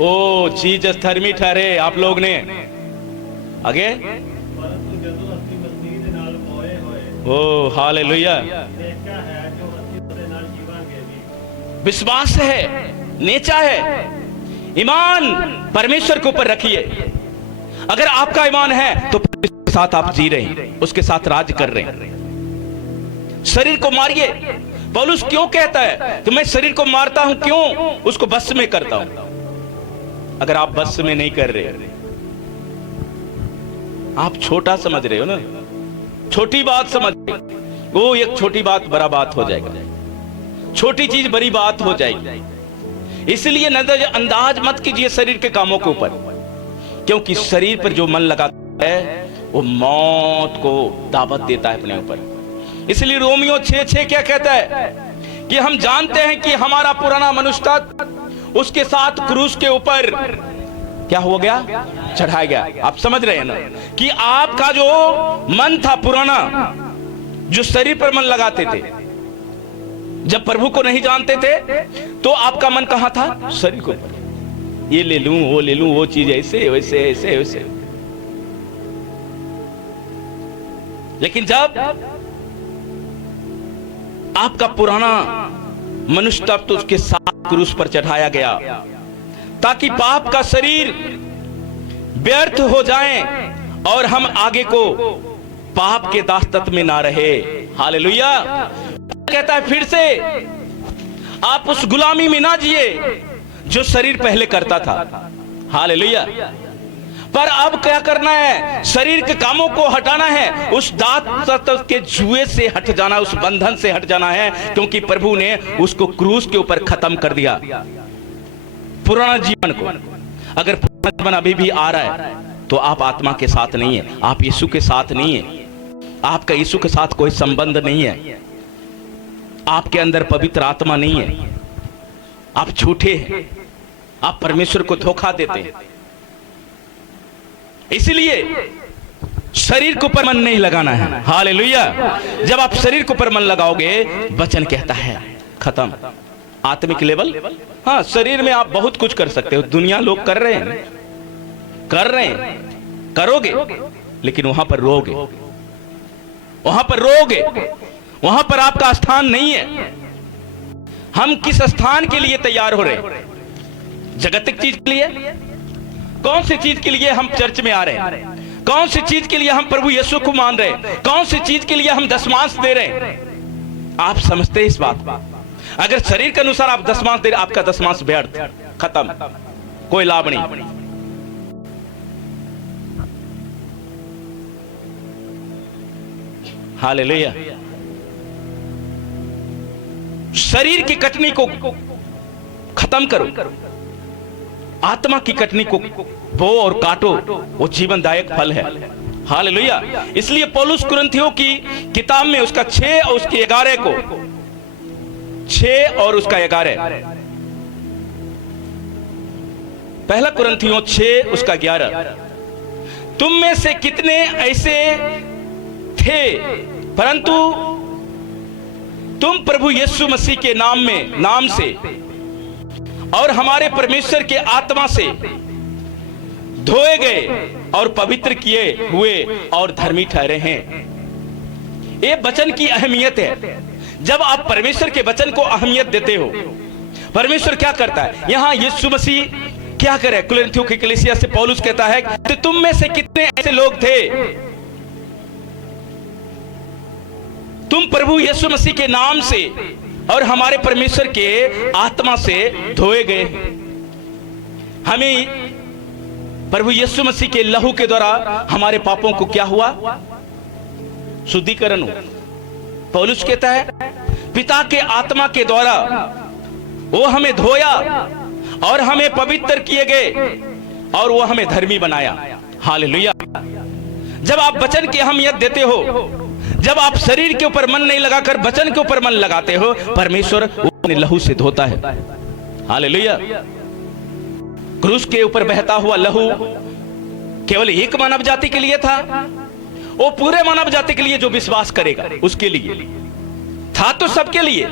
ओ जीसस धर्मी ठहरे आप लोग ने। आगे, ओ हालेलुया। विश्वास है, नेचा है, ईमान परमेश्वर के ऊपर रखिए। अगर आपका ईमान है तो परमेश्वर के साथ आप जी रहे हैं, उसके साथ राज कर रहे हैं। शरीर को मारिए। पौलुस क्यों कहता है कि मैं शरीर को मारता हूं? क्यों? उसको बस में करता हूं। अगर आप बस में नहीं कर रहे, आप छोटा समझ रहे हो ना, छोटी बात समझ रहे हो, वो एक छोटी बात बड़ा बात हो जाएगा, छोटी चीज बड़ी बात हो जाएगी। इसलिए नजरअंदाज मत कीजिए शरीर के कामों के ऊपर, क्योंकि शरीर पर जो मन लगाता है वो मौत को दावत देता है अपने ऊपर। इसलिए रोमियो 6:6 क्या कहता है कि हम जानते हैं कि हमारा पुराना मनुष्य उसके साथ क्रूस के ऊपर क्या हो गया? चढ़ाया गया। आप समझ रहे हैं ना कि आपका जो मन था पुराना, जो शरीर पर मन लगाते थे, जब प्रभु को नहीं जानते थे तो आपका मन कहां था? शरीर के ऊपर। ये ले लूं, वो ले लूं, वो चीज ऐसे वैसे ऐसे वैसे। लेकिन जब आपका पुराना मनुष्य तब तो उसके साथ क्रूस पर चढ़ाया गया ताकि पाप का शरीर व्यर्थ हो जाए और हम आगे को पाप के दासत्व में ना रहे। हालेलुया। कहता है फिर से आप उस गुलामी में ना जिए जो शरीर पहले करता था। हालेलुया। पर अब क्या करना है? शरीर के कामों को हटाना है, उस दासत्व के जुए से हट जाना, उस बंधन से हट जाना है, क्योंकि प्रभु ने उसको क्रूस के ऊपर खत्म कर दिया पुराना जीवन को। अगर पुराना जीवन अभी भी आ रहा है तो आप आत्मा के साथ नहीं है, आप यीशु के साथ नहीं है, आपका यीशु के साथ कोई संबंध नहीं है, आपके अंदर पवित्र आत्मा नहीं है, आप झूठे हैं, आप परमेश्वर को धोखा देते हैं। इसलिए शरीर के ऊपर मन नहीं लगाना है। हालेलुया। जब आप शरीर के ऊपर मन लगाओगे, वचन कहता है खत्म। आत्मिक लेवल, हाँ, शरीर में आप बहुत कुछ कर सकते हो, दुनिया लोग कर रहे हैं, करोगे, लेकिन वहां पर रोगे, वहां पर रोगे, वहां पर आपका स्थान नहीं है। हम किस स्थान के लिए तैयार हो रहे? जगतिक चीज के लिए? कौन सी चीज के लिए हम चर्च में आ रहे हैं? कौन सी चीज के लिए हम प्रभु यीशु को मान रहे हैं? कौन सी चीज के लिए हम दशमांश दे रहे हैं? आप समझते हैं इस बात को? अगर शरीर के अनुसार आप दशमांश दे रहे, आपका दशमांश व्यर्थ, खत्म, कोई लाभ नहीं। हालेलुया। शरीर की कटनी को खत्म करो, आत्मा की कटनी को बो और काटो, वो जीवनदायक फल है। हालेलुया। इसलिए पौलुस कुरिन्थियों की किताब में उसका 6 और उसके 11 को, 6 और उसका 11, पहला कुरिन्थियों 6 उसका 11, तुम में से कितने ऐसे थे परंतु तुम प्रभु यीशु मसीह के नाम से और हमारे परमेश्वर के आत्मा से धोए गए और पवित्र किए हुए और धर्मी ठहरे हैं। ये वचन की अहमियत है। जब आप परमेश्वर के वचन को अहमियत देते हो, परमेश्वर क्या करता है? यहां यीशु मसीह क्या करे? कुरिन्थियों की कलीसिया से पौलुस कहता है कि तुम में से कितने ऐसे लोग थे, तुम प्रभु यीशु मसीह के नाम से और हमारे परमेश्वर के आत्मा से धोए गए। हमें प्रभु यीशु मसीह के लहू के द्वारा हमारे पापों को क्या हुआ? शुद्धिकरण हुआ। पौलुस कहता है पिता के आत्मा के द्वारा वो हमें धोया और हमें पवित्र किए गए और वो हमें धर्मी बनाया। हालेलुया। जब आप वचन की अहमियत देते हो, जब आप शरीर के ऊपर मन नहीं लगाकर वचन के ऊपर मन लगाते हो, परमेश्वर अपने लहू से धोता है। हालेलुया। क्रूस के ऊपर बहता हुआ लहू केवल एक मानव जाति के लिए था, वो पूरे मानव जाति के लिए जो विश्वास करेगा उसके लिए था, तो सबके लिए,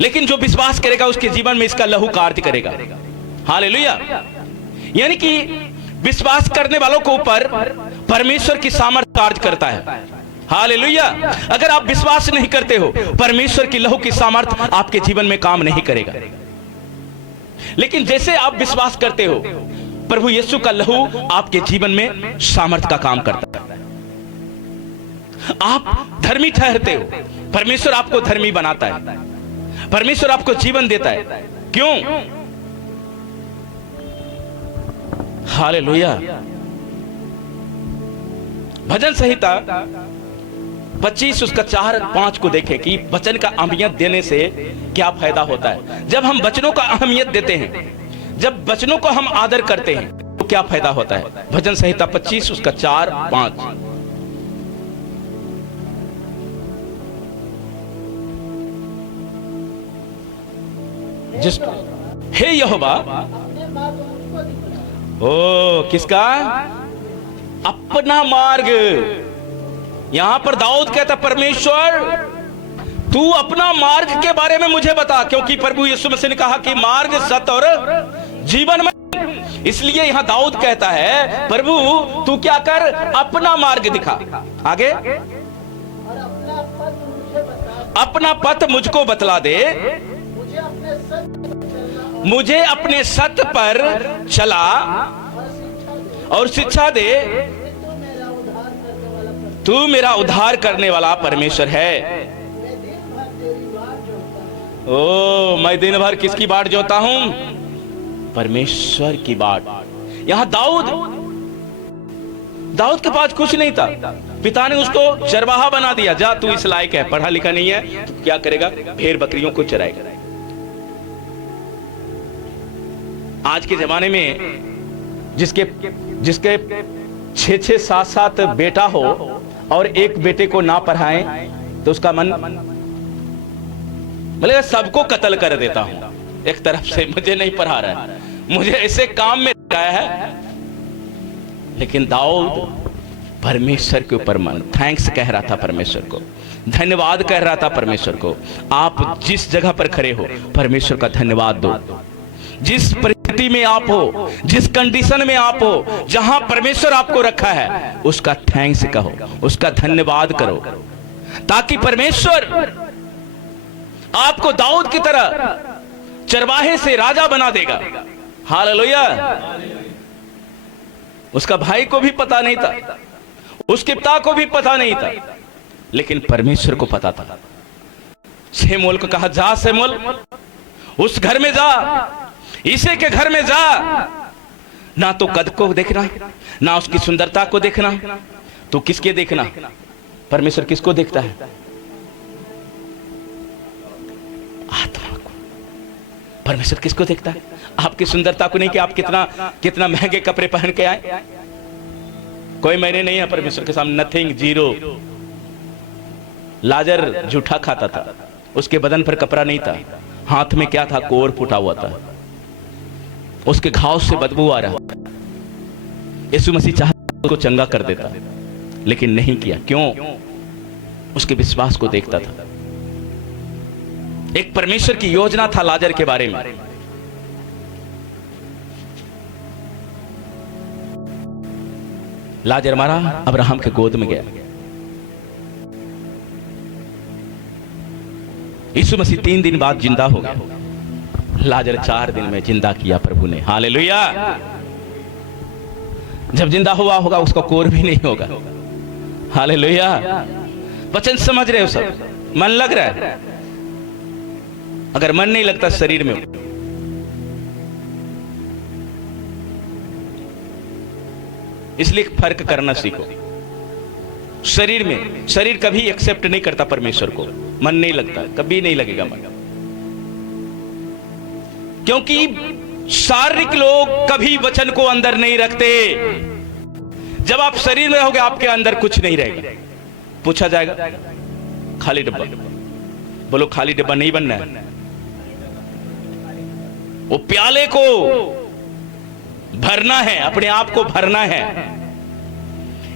लेकिन जो विश्वास करेगा उसके जीवन में इसका लहू कार्य करेगा। हालेलुया। यानी कि विश्वास करने वालों के ऊपर परमेश्वर की सामर्थ्य कार्य करता है। हालेलुया। अगर आप विश्वास नहीं करते हो, परमेश्वर की लहू की सामर्थ्य आपके जीवन में काम नहीं करेगा। लेकिन जैसे आप विश्वास करते हो, प्रभु यीशु का लहू आपके जीवन में सामर्थ्य का काम करता है। आप धर्मी ठहरते हो, परमेश्वर आपको धर्मी बनाता है, परमेश्वर आपको जीवन देता है। क्यों? हालेलुया। भजन संहिता 25 उसका 4-5 को देखें कि वचन का अहमियत देने से क्या फायदा होता है। जब हम वचनों का अहमियत देते हैं, जब वचनों को हम आदर करते हैं, तो क्या फायदा होता है? भजन संहिता 25 उसका 4-5। जिस हे यहोवा, ओ किसका? अपना मार्ग। यहां पर दाऊद कहता परमेश्वर तू अपना मार्ग के बारे में मुझे बता, क्योंकि प्रभु यीशु मसीह ने कहा कि मार्ग, सत्य और जीवन में। इसलिए यहां दाऊद कहता है प्रभु तू क्या कर, अपना मार्ग दिखा। आगे, अपना पथ मुझको बतला दे, मुझे अपने सत्य पर चला और शिक्षा दे, तू मेरा उद्धार करने वाला परमेश्वर है। ओ मैं दिन भर किसकी बाट जोता हूं? परमेश्वर की बाट। यहां दाऊद के पास कुछ नहीं था, पिता ने उसको चरवाहा बना दिया। जा तू इस लायक है, पढ़ा लिखा नहीं है, तो क्या करेगा? भेड़ बकरियों को चराएगा। आज के जमाने में जिसके 6-6, 7-7 बेटा हो और एक बेटे को ना पढ़ाएं, तो उसका मन बोलेगा सबको कत्ल कर देता हूं। एक तरफ से मुझे नहीं पढ़ा रहा है, मुझे ऐसे काम में लगाया है। लेकिन दाऊद परमेश्वर के ऊपर मन थैंक्स कह रहा था, परमेश्वर को धन्यवाद कह रहा था। परमेश्वर को आप जिस जगह पर खड़े हो, परमेश्वर का धन्यवाद दो। जिस परिस्थिति परिस्थिति में आप हो, जिस कंडीशन में आप हो, जहां परमेश्वर आपको रखा है, उसका थैंक्स कहो, उसका धन्यवाद करो, ताकि परमेश्वर आपको दाऊद की तरह चरवाहे से राजा बना देगा। हालेलुया। उसका भाई को भी पता नहीं था, उसके पिता को भी पता नहीं था, लेकिन परमेश्वर को पता था। शमूएल को कहा, जा शमूएल, उस घर में जा, इसे के घर में जा, ना तो कद को देखना, ना उसकी सुंदरता को देखना, तो किसके देखना? परमेश्वर किसको देखता है? आत्मा को। परमेश्वर किसको देखता है? आपकी सुंदरता को नहीं कि आप कितना महंगे कपड़े पहन के आए। कोई मैंने नहीं है परमेश्वर के सामने, नथिंग, जीरो। लाजर जूठा खाता था, उसके बदन पर कपड़ा नहीं था, हाथ में क्या था? कोर फूटा हुआ था, उसके घाव से बदबू आ रहा। यीशु मसीह चाहता उसको चंगा कर देता, लेकिन नहीं किया। क्यों? उसके विश्वास को देखता था। एक परमेश्वर की योजना था लाजर के बारे में। लाजर मारा, अब्राहम के गोद में गया। यीशु मसीह 3 दिन बाद जिंदा हो गया, लाजर 4 दिन में जिंदा किया प्रभु ने। हालेलुया। जब जिंदा हुआ होगा उसका कोर भी नहीं होगा। हालेलुया। वचन समझ रहे हो सब? मन लग रहा है? अगर मन नहीं लगता शरीर में, इसलिए फर्क करना सीखो। शरीर में, शरीर कभी एक्सेप्ट नहीं करता परमेश्वर को, मन नहीं लगता, कभी नहीं लगेगा मन, क्योंकि शारीरिक लोग कभी वचन को अंदर नहीं रखते। जब आप शरीर में रहोगे आपके अंदर कुछ नहीं रहेगा। पूछा जाएगा खाली डब्बा, बोलो खाली डब्बा नहीं बनना है। वो प्याले को भरना है, अपने आप को भरना है।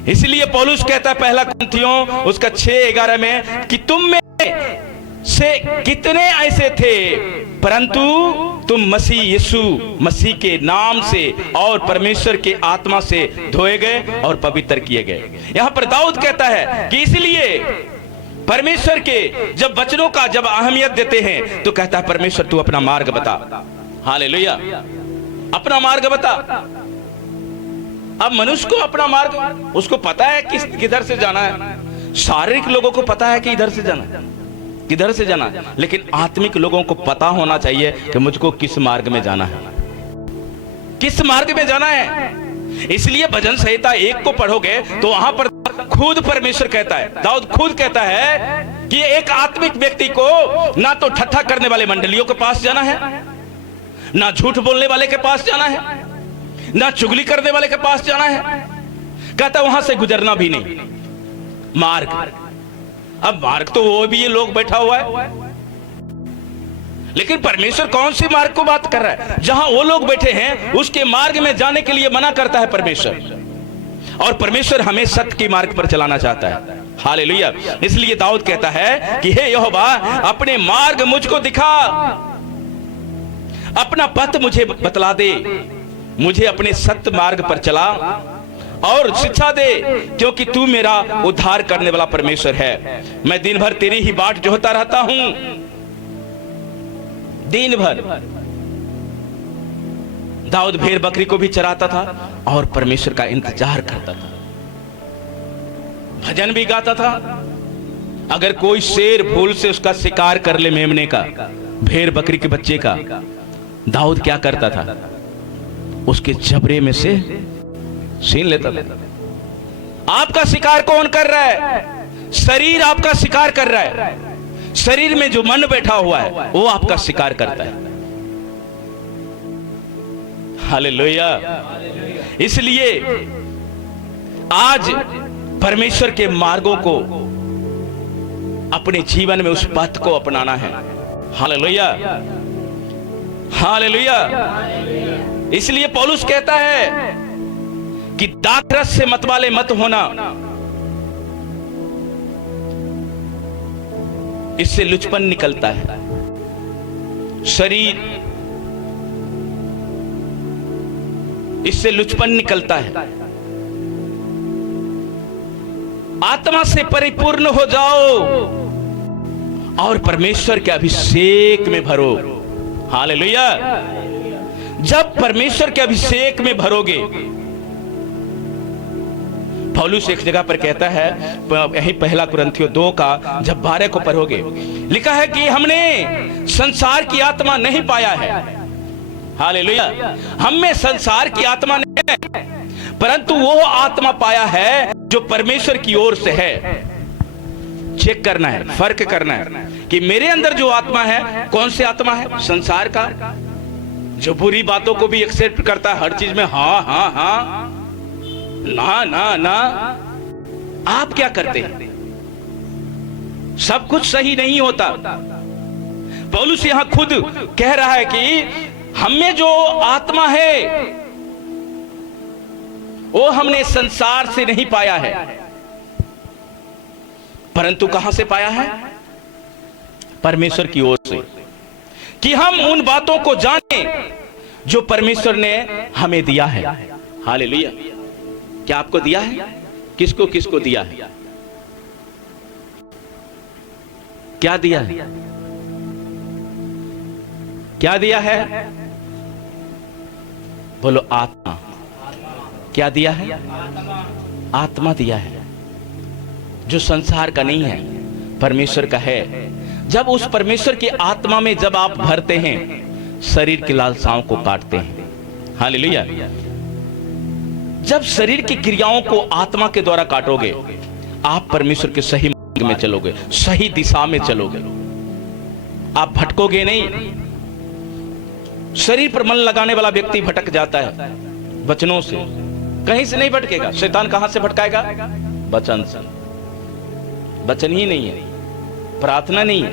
इसलिए पौलुस कहता है पहला कुरिन्थियों उसका 6:11 में कि तुम में से कितने ऐसे थे, परंतु तुम मसीह यीशु मसीह के नाम से और परमेश्वर के आत्मा से धोए गए और पवित्र किए गए। यहां पर दाऊद कहता है कि इसलिए परमेश्वर के जब वचनों का जब अहमियत देते हैं तो कहता है परमेश्वर तू अपना मार्ग बता। हालेलुया। अपना मार्ग बता। अब मनुष्य को अपना मार्ग, उसको पता है कि किधर से जाना है। शारीरिक लोगों को पता है कि इधर से जाना, किधर से जाना, लेकिन आत्मिक लोगों को पता होना चाहिए कि मुझको किस मार्ग में जाना है, किस मार्ग में जाना है। इसलिए भजन संहिता 1 को पढ़ोगे तो वहां पर खुद परमेश्वर कहता है, दाऊद खुद कहता है कि एक आत्मिक व्यक्ति को ना तो ठट्ठा करने वाले मंडलियों के पास जाना है, ना झूठ बोलने वाले के पास जाना है, ना चुगली करने वाले के पास जाना है। कहता वहां से गुजरना भी नहीं। मार्ग, अब मार्ग तो वो भी ये लोग बैठा हुआ है, लेकिन परमेश्वर कौन सी मार्ग को बात कर रहा है? जहां वो लोग बैठे हैं उसके मार्ग में जाने के लिए मना करता है परमेश्वर, और परमेश्वर हमें सत्य के मार्ग पर चलाना चाहता है। हालेलुया। इसलिए दाऊद कहता है कि हे यहोवा अपने मार्ग मुझको दिखा, अपना पथ मुझे बतला दे, मुझे अपने सत्य मार्ग पर चला और शिक्षा दे, क्योंकि तू मेरा उद्धार करने वाला परमेश्वर है। मैं दिन भर तेरी ही बाट जोहता रहता हूं, दिन भर। दाऊद भेड़ बकरी को भी चराता था और परमेश्वर का इंतजार करता था, भजन भी गाता था। अगर कोई शेर भूल से उसका शिकार कर ले, मेमने का, भेड़ बकरी के बच्चे का, दाऊद क्या करता था? उसके जबड़े में से छीन लेता था। आपका शिकार कौन कर रहा है? शरीर आपका शिकार कर रहा है। शरीर में जो मन बैठा हुआ है वो आपका शिकार करता है। हालेलुया। इसलिए आज परमेश्वर के मार्गों को अपने जीवन में, उस पथ को अपनाना है। हालेलुया। हालेलुया। इसलिए पौलुस कहता है कि दाखरस से मतवाले मत होना, इससे लुचपन निकलता है। शरीर इससे लुचपन निकलता है। आत्मा से परिपूर्ण हो जाओ और परमेश्वर के अभिषेक में भरो। हालेलुया। जब परमेश्वर के अभिषेक में भरोगे, पौलुस एक जगह पर कहता है, यही पहला कुरिन्थियों 2 का जब 12 को पढ़ोगे, लिखा है कि हमने संसार की आत्मा नहीं पाया है। हालेलुया। हम में संसार की आत्मा नहीं है, परंतु वो आत्मा पाया है जो परमेश्वर की ओर से है। चेक करना है, फर्क करना है कि मेरे अंदर जो आत्मा है, कौन सी आत्मा है? संसार का, जो बुरी बातों को भी एक्सेप्ट करता है, हर चीज में हाँ हाँ हाँ, ना ना ना। आप क्या करते हैं? सब कुछ सही नहीं होता। पौलुस यहां खुद कह रहा है कि हमें जो आत्मा है वो हमने संसार से नहीं पाया है, परंतु कहां से पाया है? परमेश्वर की ओर से, कि हम उन बातों को जाने जो परमेश्वर ने हमें दिया है। हालेलुया। क्या आपको दिया है? किसको किसको दिया है? क्या दिया है? क्या दिया है? बोलो आत्मा। क्या दिया है? आत्मा दिया है, जो संसार का नहीं है, परमेश्वर का है। जब उस परमेश्वर की आत्मा में जब आप भरते हैं, शरीर की लालसाओं को काटते हैं। हालेलुया। जब शरीर की क्रियाओं को आत्मा के द्वारा काटोगे, आप परमेश्वर के सही मार्ग में चलोगे, सही दिशा में चलोगे, आप भटकोगे नहीं। शरीर पर मन लगाने वाला व्यक्ति भटक जाता है वचनों से, कहीं से नहीं भटकेगा। शैतान कहां से भटकाएगा? वचन से। वचन ही नहीं है, प्रार्थना नहीं है,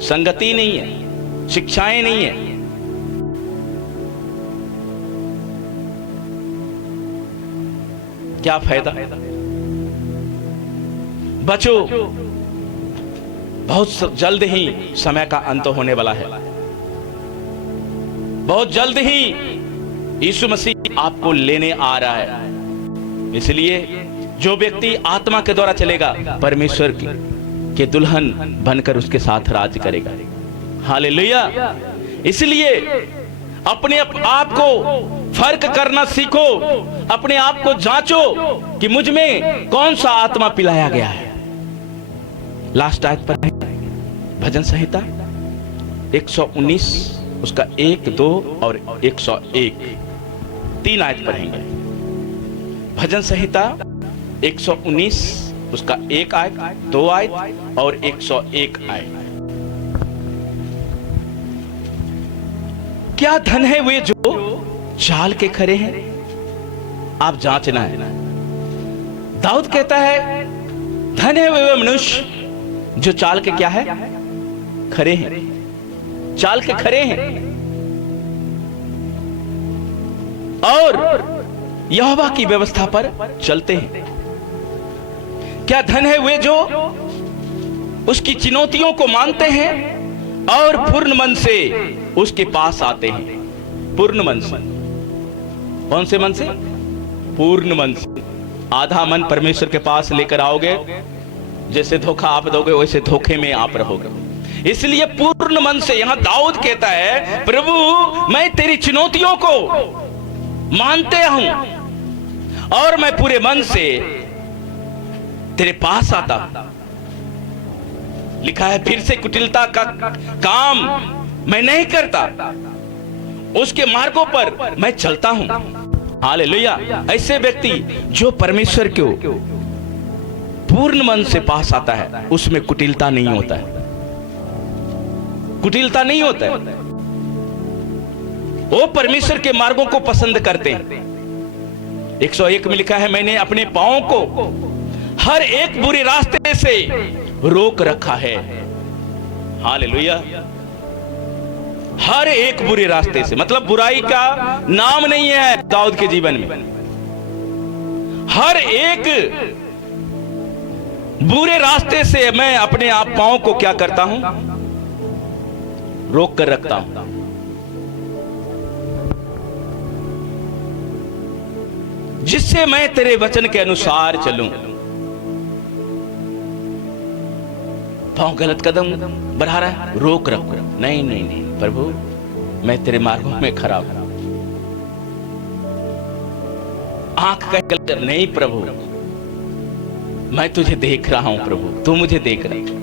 संगति नहीं है, शिक्षाएं नहीं है। क्या फायदा? बचो, बहुत जल्द ही समय का अंत होने वाला है। बहुत जल्द ही यीशु मसीह आपको लेने आ रहा है। इसलिए जो व्यक्ति आत्मा के द्वारा चलेगा, परमेश्वर के दुल्हन बनकर उसके साथ राज करेगा। हालेलुया। इसलिए अपने आप को फर्क करना सीखो, अपने आप को जांचो कि मुझ में कौन सा आत्मा पिलाया गया है। लास्ट आयत पर भजन संहिता 119 उसका 1, 2 और 101, 3 आयत पढ़ेंगे। भजन संहिता 119 उसका 1 आयत, 2 आयत और 101 आयत। क्या धन है वे जो चाल के खरे हैं? आप जांचना है। दाऊद कहता है, धन है वे मनुष्य जो चाल के क्या है? खरे हैं। चाल के खरे हैं और यहोवा की व्यवस्था पर चलते हैं। क्या धन है वे जो उसकी चुनौतियों को मानते हैं और पूर्ण मन से उसके पास आते हैं। पूर्ण मन से। कौन से मन से? पूर्ण मन से। आधा मन परमेश्वर के पास लेकर आओगे, जैसे धोखा आप दोगे वैसे धोखे में आप रहोगे। इसलिए पूर्ण मन से, यहां दाऊद कहता है, प्रभु मैं तेरी चुनौतियों को मानते हूं और मैं पूरे मन से तेरे पास आता हूं। लिखा है, फिर से कुटिलता का काम मैं नहीं करता, उसके मार्गों पर मैं चलता हूं। हालेलुया। ऐसे व्यक्ति जो परमेश्वर को पूर्ण मन से पास आता है, उसमें कुटिलता नहीं होता है। कुटिलता नहीं होता है। वो परमेश्वर के मार्गों को पसंद करते हैं। 101 में लिखा है, मैंने अपने पांवों को हर एक बुरे रास्ते से रोक रखा है। हालेलुया। हर एक बुरे रास्ते से, मतलब बुराई का नाम नहीं है दाऊद के जीवन में। हर एक बुरे रास्ते से मैं अपने आप पांव को क्या करता हूं? रोक कर रखता हूं। जिससे मैं तेरे वचन के अनुसार चलूं। पांव गलत कदम बढ़ा रहा है, रोक रखो। नहीं नहीं नहीं प्रभु, मैं तेरे मार्गों में खड़ा हूं। आंख का गलत, नहीं प्रभु, मैं तुझे देख रहा हूं प्रभु, तू मुझे देख रहा है।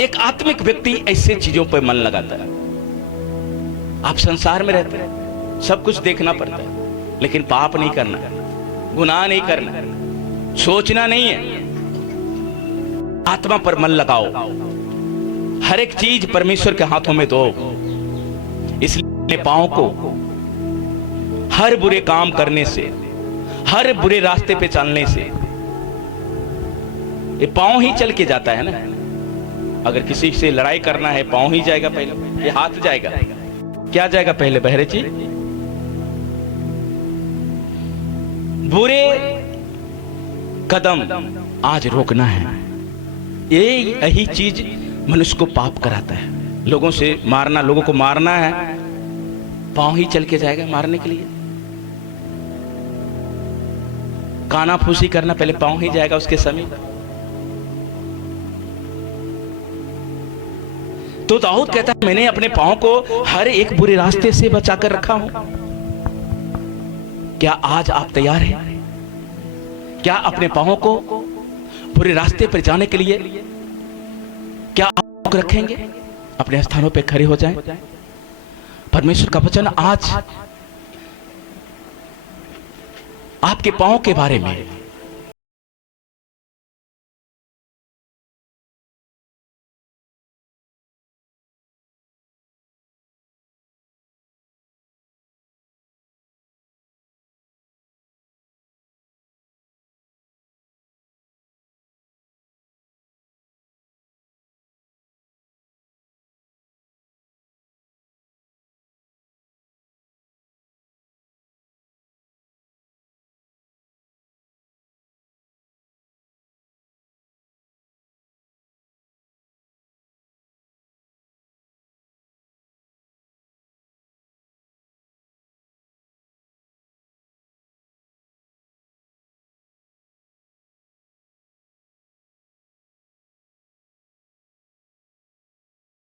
एक आत्मिक व्यक्ति ऐसे चीजों पर मन लगाता है। आप संसार में रहते हैं, सब कुछ देखना पड़ता है, लेकिन पाप नहीं करना, गुनाह नहीं करना, सोचना नहीं है। आत्मा पर मन लगाओ, हर एक चीज परमेश्वर के हाथों में दो। इसलिए पांव को हर बुरे काम करने से, हर बुरे रास्ते पे चलने से, ये पांव ही चल के जाता है ना। अगर किसी से लड़ाई करना है, पांव ही जाएगा पहले, ये हाथ जाएगा? क्या जाएगा पहले बहरे जी? बुरे कदम आज रोकना है। यही चीज मनुष्य को पाप कराता है। लोगों से मारना, लोगों को मारना है, पांव ही चल के जाएगा मारने के लिए। काना फूसी करना, पहले पांव ही जाएगा उसके समय। तो दाऊद कहता है, मैंने अपने पांव को हर एक बुरे रास्ते से बचा कर रखा हूं। क्या आज आप तैयार हैं? क्या अपने पांव को बुरे रास्ते पर जाने के लिए क्या आप रखेंगे? अपने स्थानों पर खड़े हो जाएं। परमेश्वर का वचन आज आपके पांव के बारे में